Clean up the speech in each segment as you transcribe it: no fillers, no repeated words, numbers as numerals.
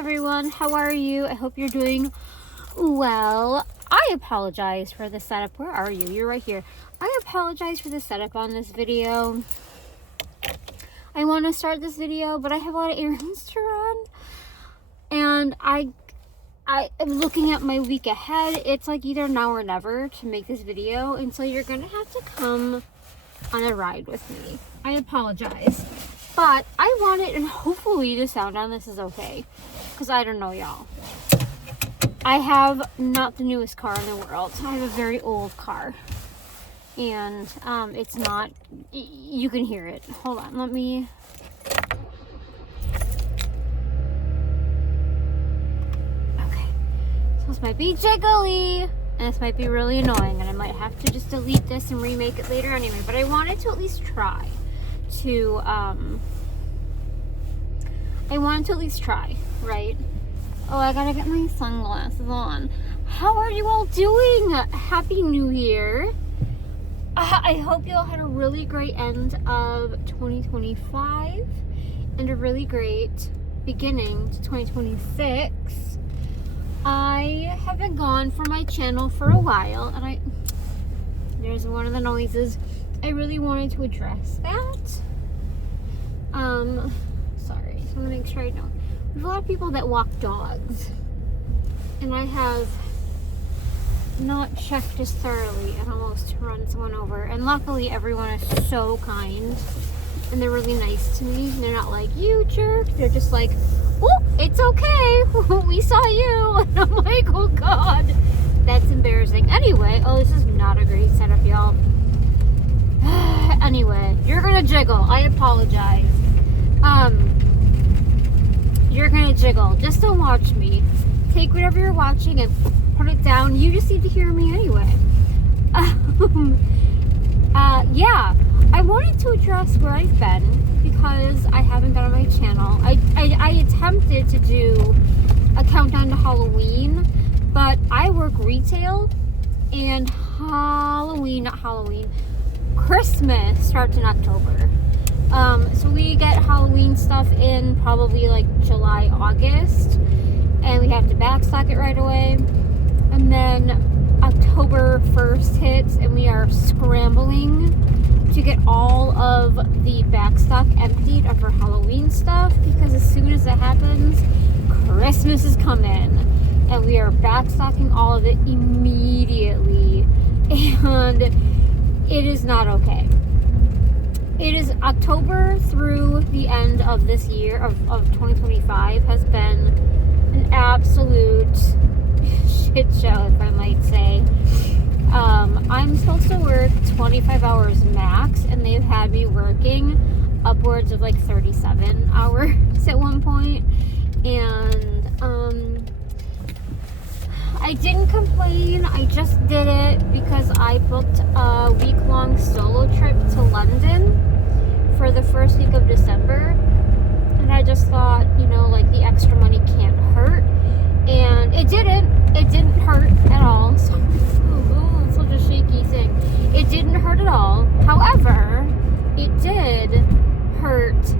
everyone, how are you? I hope you're doing well. I apologize for the setup. Where are you? You're right here. I apologize for the setup on this video. I want to start this video, but I have a lot of errands to run. And I am looking at my week ahead. It's like either now or never to make this video. And so you're going to have to come on a ride with me. I apologize. But I want it, and hopefully the sound on this is okay. Because I don't know, y'all. I have not the newest car in the world. I have a very old car. And it's not, you can hear it. Hold on, let me. Okay. So this might be jiggly. And this might be really annoying. And I might have to just delete this and remake it later anyway. But I wanted to at least try to, right? Oh, I gotta get my sunglasses on. How are you all doing? Happy New Year. I hope you all had a really great end of 2025 and a really great beginning to 2026. I have been gone from my channel for a while, and there's one of the noises. I really wanted to address that. Sorry, just want to make sure I don't. There's a lot of people that walk dogs, and I have not checked this thoroughly and almost run someone over. And luckily, everyone is so kind, and they're really nice to me. They're not like, you jerk. They're just like, oh, it's okay. We saw you. And I'm like, oh God, that's embarrassing. Anyway, oh, this is not a great setup, y'all. Anyway, you're gonna jiggle. I apologize. You're gonna jiggle. Just don't watch me. Take whatever you're watching and put it down. You just need to hear me anyway. Yeah, I wanted to address where I've been because I haven't been on my channel. I attempted to do a countdown to Halloween, but I work retail, and Christmas starts in October. So we get Halloween stuff in probably like July, August, and we have to backstock it right away. And then October 1st hits, and we are scrambling to get all of the backstock emptied of our Halloween stuff, because as soon as that happens, Christmas is coming, and we are backstocking all of it immediately, and it is not okay. It is October through the end of this year of 2025 has been an absolute shit show, if I might say. I'm supposed to work 25 hours max, and they've had me working upwards of like 37 hours at one point. And I didn't complain. I just did it because I booked a week-long solo trip to London for the first week of December. And I just thought, like, the extra money can't hurt. And it didn't. It didn't hurt at all. So, it's such a shaky thing. It didn't hurt at all. However, it did hurt,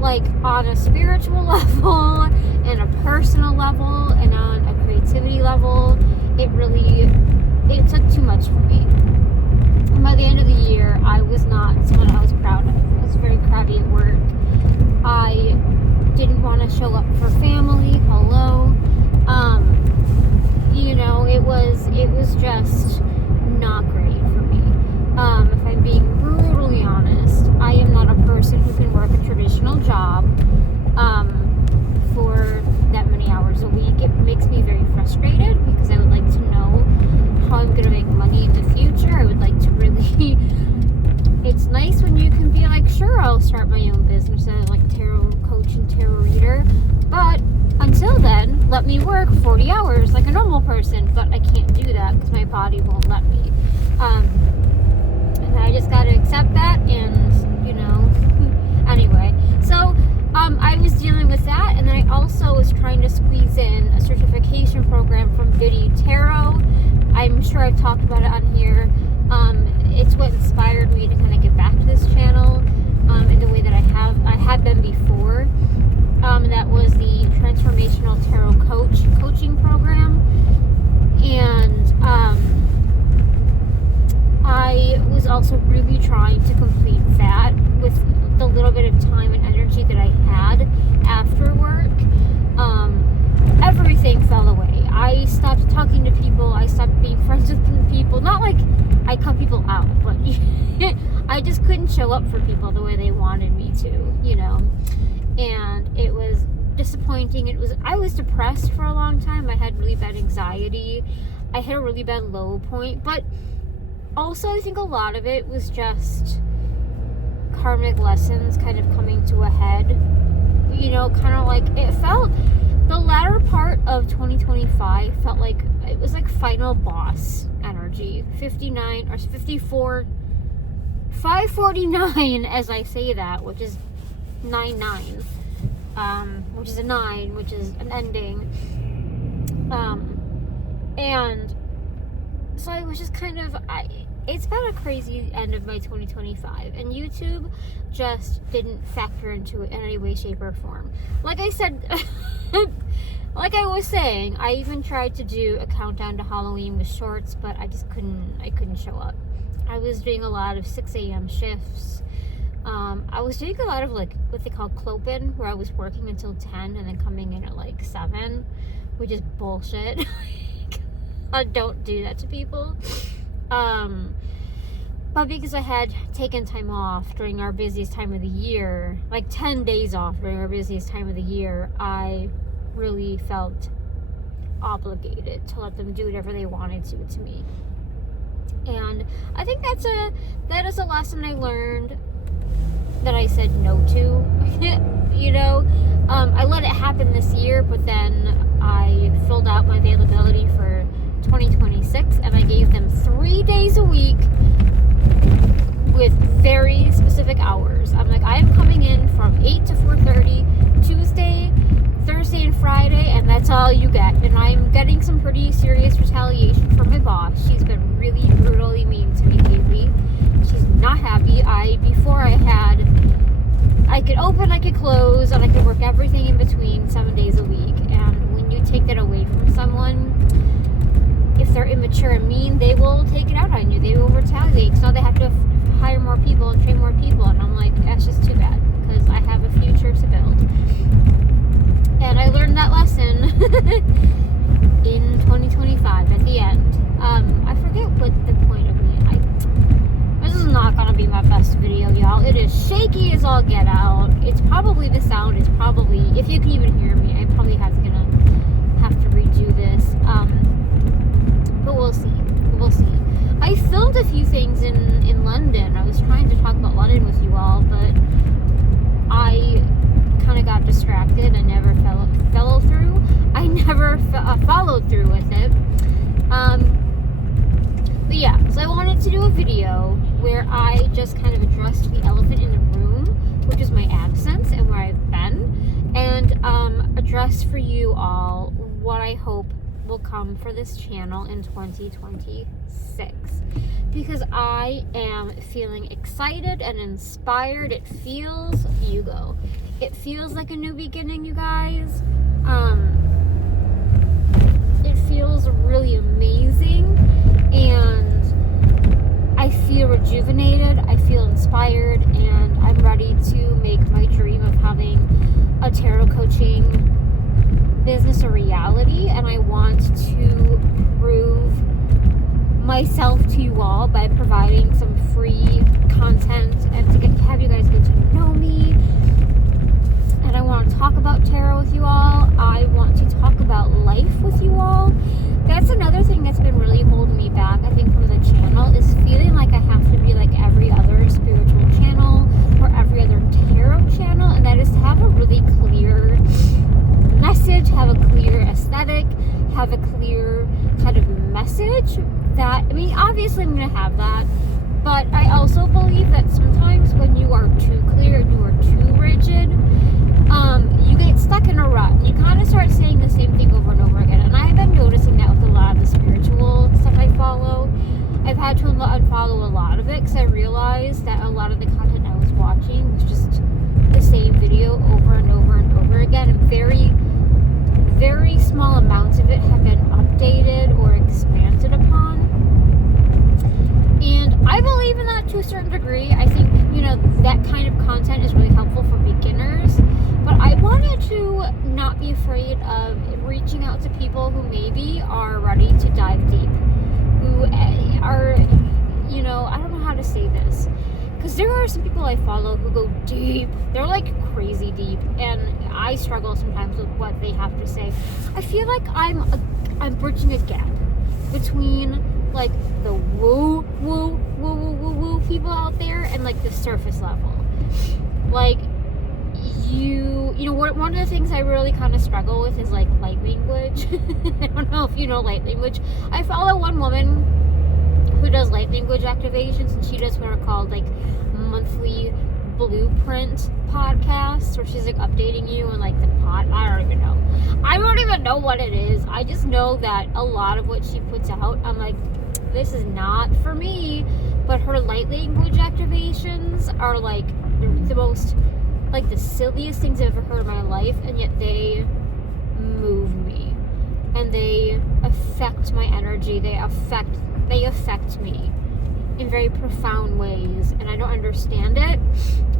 like, on a spiritual level, and a personal level, and on a creativity level. It took too much for me. And by the end of the year, I was not someone I was proud of. I was very crabby at work. I didn't want to show up for family. Hello. It was just not great for me. If I'm being brutally honest, I am not a person who can work a traditional job for that many hours a week. It makes me very frustrated because I would like to know how I'm going to make money in the future. I would like to really... It's nice when you can be like, sure, I'll start my own business as like a tarot coach and tarot reader. But until then, let me work 40 hours like a normal person. But I can't do that because my body won't let me. And I just got to accept that, and, anyway. So, I was dealing with that, and then I also was trying to squeeze in a certification program from Vidi Tarot. I'm sure I've talked about it on here. It's what inspired me to kind of get back to this channel in the way that I have been before. That was the time and energy that I had after work, everything fell away. I stopped talking to people. I stopped being friends with people. Not like I cut people out, but I just couldn't show up for people the way they wanted me to, you know. And it was disappointing. I was depressed for a long time. I had really bad anxiety. I hit a really bad low point, but also I think a lot of it was just karmic lessons kind of coming to a head. You know, kind of like it felt, the latter part of 2025 felt like it was like final boss energy. 59 or 54, 549 as I say that, which is 9-9, which is a 9, which is an ending. And so I was just kind of, it's been a crazy end of my 2025, and YouTube just didn't factor into it in any way, shape, or form. Like I said, like I was saying, I even tried to do a countdown to Halloween with shorts, but I just couldn't show up. I was doing a lot of 6 a.m. shifts. I was doing a lot of like what they call clopin, where I was working until 10 and then coming in at like 7, which is bullshit. I don't do that to people. But because I had taken time off during our busiest time of the year, like 10 days off during our busiest time of the year, I really felt obligated to let them do whatever they wanted to me. And I think that is a lesson I learned that I said no to. You know, I let it happen this year, but then I filled out my availability for 2026, and I gave them 3 days a week with very specific hours. I'm like, I am coming in from 8 to 4:30 Tuesday, Thursday, and Friday, and that's all you get. And I'm getting some pretty serious retaliation from my boss. She's been really brutally mean to me lately. She's not happy. Before I could open, I could close, and I could work everything in between 7 days a week. And when you take that away from someone, if they're immature and mean, they will take it out on you. They will retaliate. So they have to hire more people and train more people. And I'm like, that's just too bad, because I have a future to build. And I learned that lesson in 2025 at the end. I forget what the point of me. This is not going to be my best video, y'all. It is shaky as all get out. It's probably, the sound is probably, if you can even hear me, I probably have to redo this. But we'll see. We'll see. I filmed a few things in London. I was trying to talk about London with you all, but I kind of got distracted and never followed through. I never followed through with it. But yeah, so I wanted to do a video where I just kind of addressed the elephant in the room, which is my absence and where I've been, and address for you all what I hope will come for this channel in 2026, because I am feeling excited and inspired. It feels, it feels like a new beginning, you guys. It feels really amazing, and I feel rejuvenated, I feel inspired, and I'm ready to make my dream of having a tarot coaching business a reality. And I want to prove myself to you all by providing some free content and to have you guys get to know me. And I want to talk about tarot with you all. I want to talk about life with you all. That's another thing that's been really holding me back, I think, from the channel, is feeling like I have to be like every other spiritual channel or every other tarot channel, and that is to have a really clear message, have a clear aesthetic, have a clear kind of message that, I mean, obviously I'm going to have that, but I also believe that sometimes when you are too clear, you are too rigid, you get stuck in a rut. You kind of start saying the same thing over and over again, and I've been noticing that with a lot of the spiritual stuff I follow. I've had to unfollow a lot of it because I realized that a lot of the content I was watching was just the same video over and over and over again, and very, very small amounts of it have been updated or expanded upon. And I believe in that to a certain degree. I think, that kind of content is really helpful for beginners. But I wanted to not be afraid of reaching out to people who maybe are ready to dive deep, who are, I don't know how to say this, because there are some people I follow who go deep. They're like crazy deep, and I struggle sometimes with what they have to say. I feel like I'm bridging a gap between like the woo people out there and like the surface level. Like one of the things I really kind of struggle with is like light language. I don't know if you know light language. I follow one woman who does light language activations, and she does what are called like monthly blueprint podcasts, where she's like updating you on like the pod. I don't even know what it is. I just know that a lot of what she puts out, I'm like, this is not for me. But her light language activations are like the most, like the silliest things I've ever heard in my life, and yet they move me and they affect my energy. They affect me in very profound ways, and I don't understand it,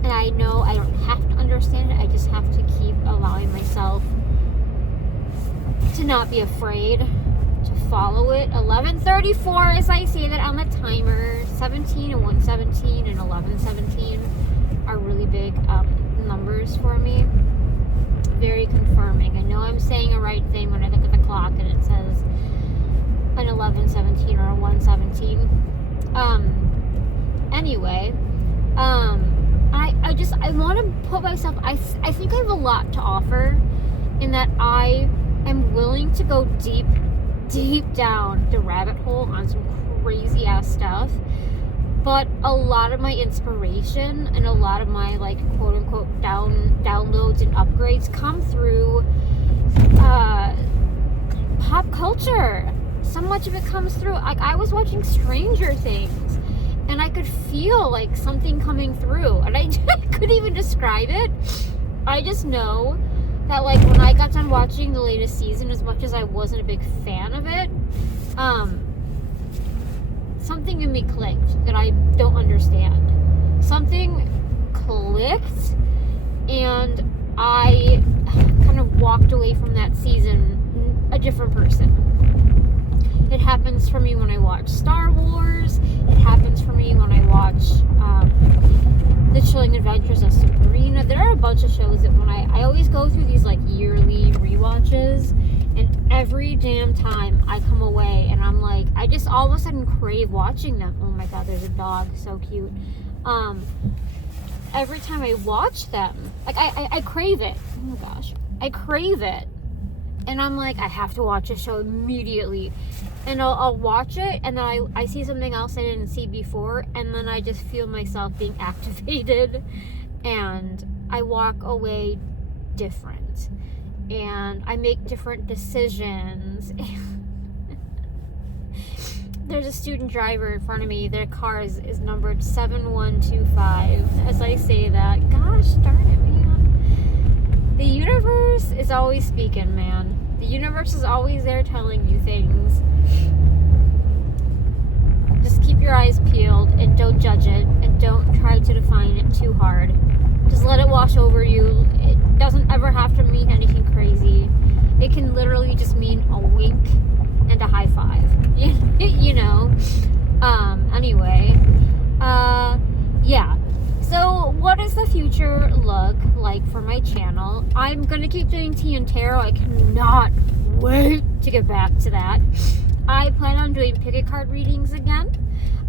and I know I don't have to understand it. I just have to keep allowing myself to not be afraid to follow it. 11:34 as I say that on the timer. 17 and 117 and 11:17 are really big numbers for me. Very confirming. I know I'm saying a right thing when I look at the clock and it says an 11:17 or a 1:17. Anyway, I want to put myself, I think I have a lot to offer, in that I am willing to go deep down the rabbit hole on some crazy ass stuff. But a lot of my inspiration and a lot of my like quote unquote downloads and upgrades come through pop culture. So much of it comes through. Like, I was watching Stranger Things, and I could feel like something coming through, and I couldn't even describe it. I just know that like when I got done watching the latest season, as much as I wasn't a big fan of it, something in me clicked that I don't understand. Something clicked, and I kind of walked away from that season a different person. It happens for me when I watch Star Wars. It happens for me when I watch The Chilling Adventures of Sabrina. There are a bunch of shows that when I always go through these like yearly rewatches, and every damn time I come away and I'm like, I just all of a sudden crave watching them. Oh my god, there's a dog, so cute. Every time I watch them, like I crave it. Oh my gosh, I crave it. And I'm like, I have to watch a show immediately. And I'll watch it, and then I see something else I didn't see before, and then I just feel myself being activated, and I walk away different. And I make different decisions. There's a student driver in front of me. Their car is numbered 7125. As I say that, gosh darn it, man. The universe is always speaking, man. The universe is always there telling you things. Just keep your eyes peeled and don't judge it, and don't try to define it too hard. Just let it wash over you. It doesn't ever have to mean anything crazy. It can literally just mean a wink and a high five. Anyway. Yeah. So what does the future look like for my channel? I'm going to keep doing tea and tarot. I cannot wait to get back to that. I plan on doing picket card readings again.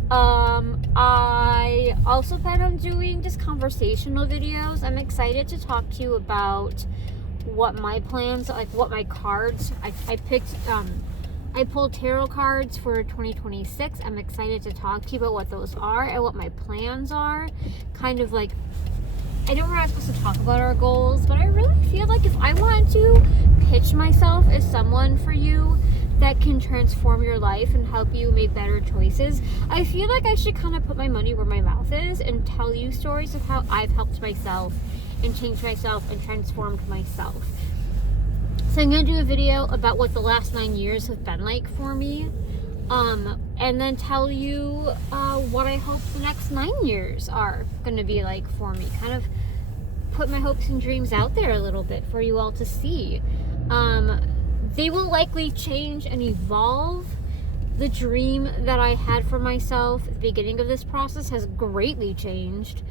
I also plan on doing just conversational videos. I'm excited to talk to you about what my plans, like what my cards, I picked, I pulled tarot cards for 2026. I'm excited to talk to you about what those are and what my plans are. Kind of like, I know we're not supposed to talk about our goals, but I really feel like if I want to pitch myself as someone for you that can transform your life and help you make better choices, I feel like I should kind of put my money where my mouth is and tell you stories of how I've helped myself and changed myself and transformed myself. So I'm going to do a video about what the last 9 years have been like for me. and then tell you what I hope the next 9 years are going to be like for me. Kind of put my hopes and dreams out there a little bit for you all to see. They will likely change and evolve. The dream that I had for myself at the beginning of this process has greatly changed.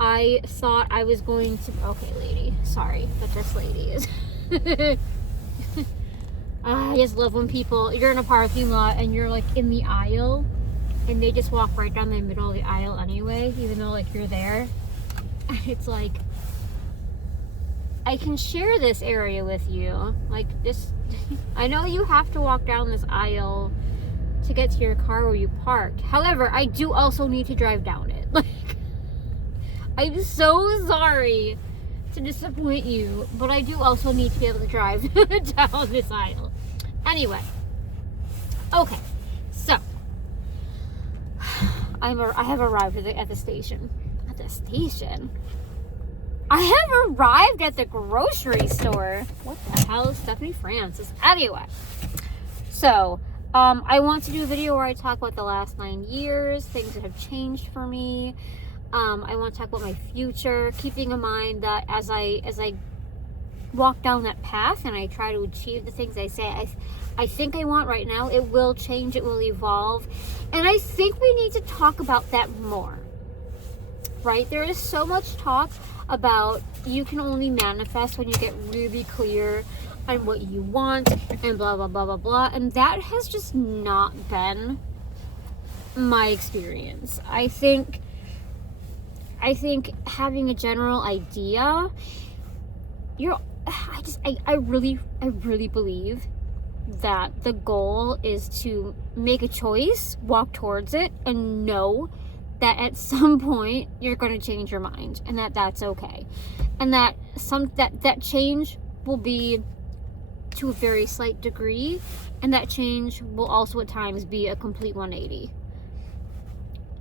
I thought I was going to... Okay, lady. Sorry, but this lady is... I just love when people... You're in a parking lot and you're like in the aisle and they just walk right down the middle of the aisle anyway, even though like you're there. And it's like... I can share this area with you. Like this... I know you have to walk down this aisle to get to your car where you parked. However, I do also need to drive down it. Like, I'm so sorry to disappoint you, but I do also need to be able to drive down this aisle. Anyway, okay, so I have arrived at the station. At the station? I have arrived at the grocery store. What the hell is Stephanie Francis? Anyway, so I want to do a video where I talk about the last 9 years, things that have changed for me. I want to talk about my future, keeping in mind that as I walk down that path and I try to achieve the things I think I want right now, it will change, it will evolve. And I think we need to talk about that more, right? There is so much talk about you can only manifest when you get really clear on what you want and blah, blah, blah, blah, blah. And that has just not been my experience. I think having a general idea, I really believe that the goal is to make a choice, walk towards it, and know that at some point you're going to change your mind, and that's okay, and that that change will be to a very slight degree, and that change will also at times be a complete 180.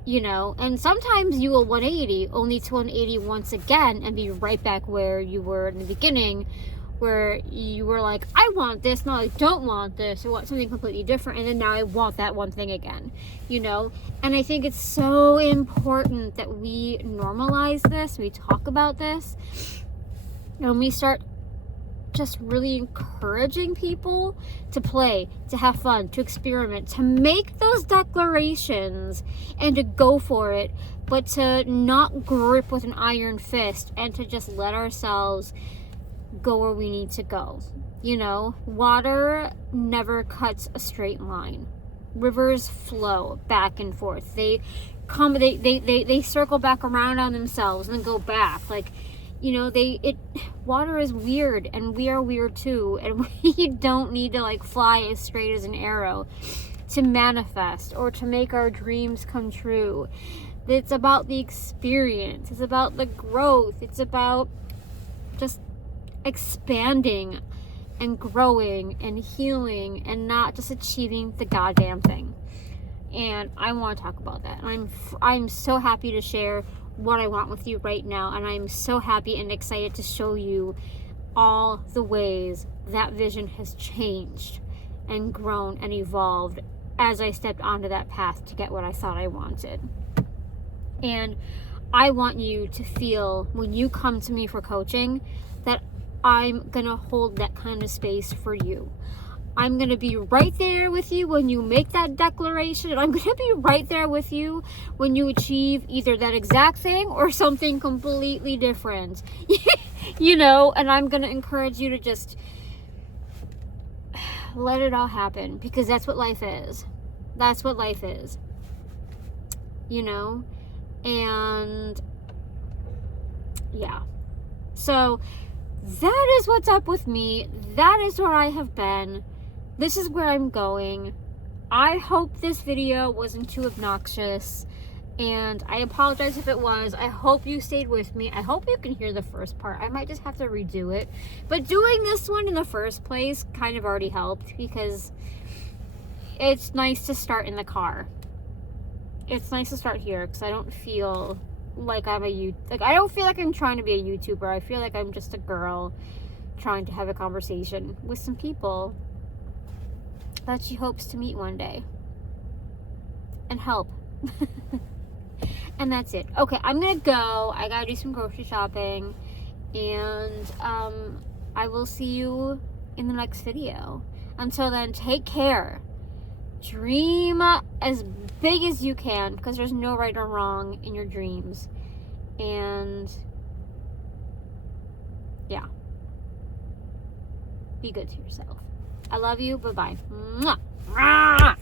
You know, and sometimes you will 180 only to 180 once again and be right back where you were in the beginning, where you were like, I want this, no, I don't want this, I want something completely different, and then now I want that one thing again, you know. And I think it's so important that we normalize this, we talk about this, and we start just really encouraging people to play, to have fun, to experiment, to make those declarations and to go for it, but to not grip with an iron fist and to just let ourselves go where we need to go. You know, water never cuts a straight line. Rivers flow back and forth. They come, they circle back around on themselves and then go back. Like, you know, water is weird and we are weird too, and we don't need to like fly as straight as an arrow to manifest or to make our dreams come true. It's about the experience, it's about the growth, it's about just expanding and growing and healing and not just achieving the goddamn thing. And I want to talk about that. I'm so happy to share what I want with you right now, and I'm so happy and excited to show you all the ways that vision has changed and grown and evolved as I stepped onto that path to get what I thought I wanted. And I want you to feel, when you come to me for coaching, that I'm gonna hold that kind of space for you. I'm going to be right there with you when you make that declaration. I'm going to be right there with you when you achieve either that exact thing or something completely different. You know, and I'm going to encourage you to just let it all happen, because that's what life is. That's what life is. You know? And yeah. So that is what's up with me. That is where I have been. This is where I'm going. I hope this video wasn't too obnoxious, and I apologize if it was. I hope you stayed with me. I hope you can hear the first part. I might just have to redo it. But doing this one in the first place kind of already helped, because it's nice to start in the car. It's nice to start here, because I don't feel like I don't feel like I'm trying to be a YouTuber. I feel like I'm just a girl trying to have a conversation with some people that she hopes to meet one day. and help. And that's it. Okay, I'm gonna go. I gotta do some grocery shopping, and I will see you in the next video. Until then, take care. Dream as big as you can, because there's no right or wrong in your dreams. And yeah, be good to yourself. I love you. Bye-bye. Mwah.